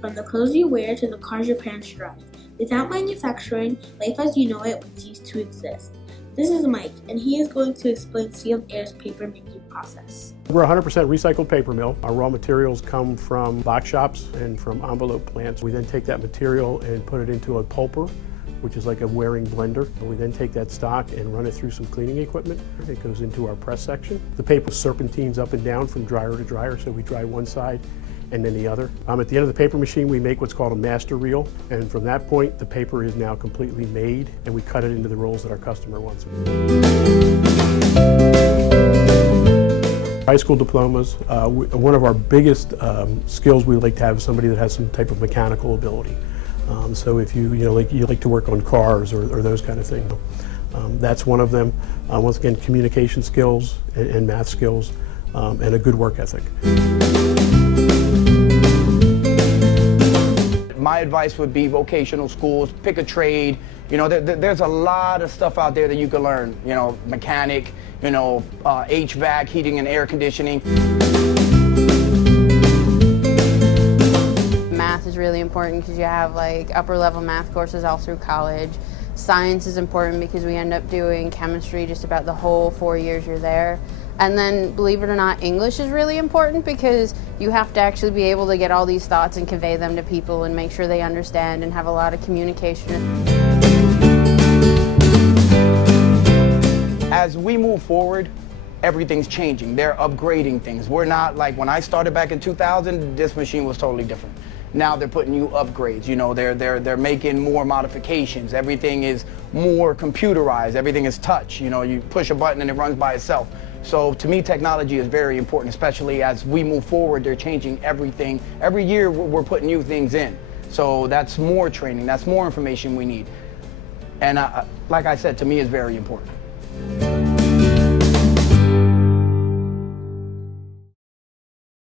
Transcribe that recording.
From the clothes you wear to the cars your parents drive. Without manufacturing, life as you know it would cease to exist. This is Mike, and he is going to explain Sealed Air's paper making process. We're a 100% recycled paper mill. Our raw materials come from box shops and from envelope plants. We then take that material and put it into a pulper, which is like a wearing blender. We then take that stock and run it through some cleaning equipment. It goes into our press section. The paper serpentines up and down from dryer to dryer, so we dry one side and then the other. At the end of the paper machine, we make what's called a master reel, and from that point, the paper is now completely made, and we cut it into the rolls that our customer wants. High school diplomas, one of our biggest skills we like to have is somebody that has some type of mechanical ability. So if you like to work on cars or those kind of things, that's one of them. Once again, communication skills and math skills, and a good work ethic. My advice would be vocational schools, pick a trade. You know, there's a lot of stuff out there that you can learn. You know, mechanic, HVAC, heating and air conditioning. Math is really important because you have like upper level math courses all through college. Science is important because we end up doing chemistry just about the whole 4 years you're there. And then, believe it or not, English is really important because you have to actually be able to get all these thoughts and convey them to people and make sure they understand and have a lot of communication. As we move forward, everything's changing. They're upgrading things. We're not like when I started back in 2000, this machine was totally different. Now they're putting you upgrades. You know, they're making more modifications. Everything is more computerized. Everything is touch. You know, you push a button and it runs by itself. So to me, technology is very important, especially as we move forward. They're changing everything. Every year we're putting new things in. So that's more training. That's more information we need. And like I said, to me, it's very important.